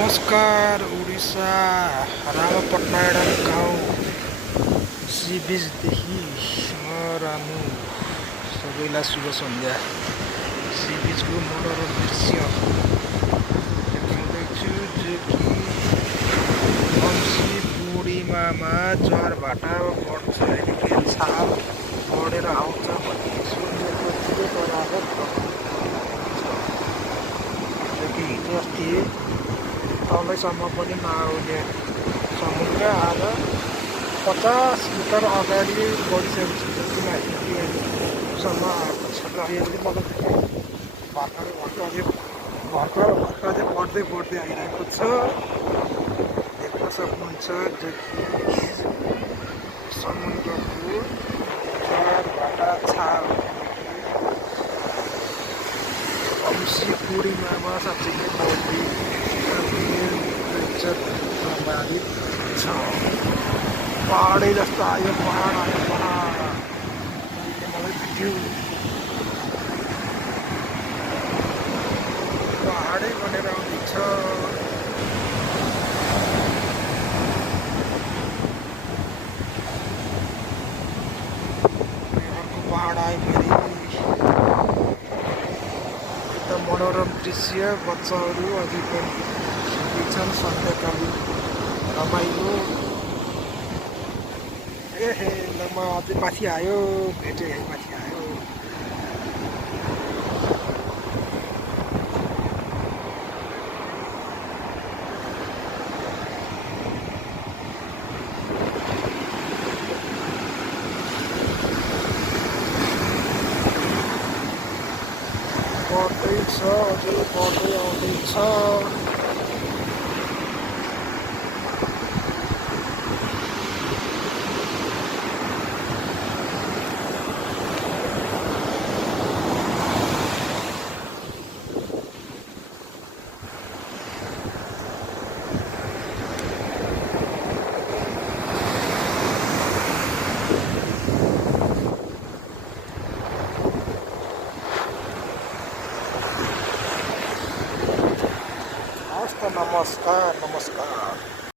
नमस्कार उडिसा रामपट्नायम गाउँ सी बिचदेखि म रामु सबैलाई शुभ सन्ध्या। सी बिचको मनोरम दृश्य देखाउँदैछु जो कि औँसी पूर्णिमामा ज्वारभाटा बढ्छ यतिखेर छाल बढेर आउँछ भन्ने सूर्यको तिरो बराबर जो कि हिजो अस्ति तलैसम्म पनि नआउने समुद्र आज 50 मिटर अगाडि बढिसकेपछि जति माथिसम्म आएको छ। अहिले मलाई भर्खर चाहिँ बढ्दै आइरहेको छ। देख्न सक्नुहुन्छ जो कि समुद्रको ज्वारभाटा छाल औँसी पूर्णिमामा साँच्चै नै बढ्दै प्रभावित छ। पहाडै जस्तो आयो, पहाड मलाई भेट्यो। पहाडै बनेर आउँदैछ। अर्को पहाड आयो फेरि। यता मनोरम दृश्य, बच्चाहरू अझै पनि छन्। सन्ध्याकालीन रमाइलो। म अझै माथि आयो, भेटेँ माथि आयो। बढ्दैछ, अझै बढ्दै आउँदैछ। हस्त नमस्कार।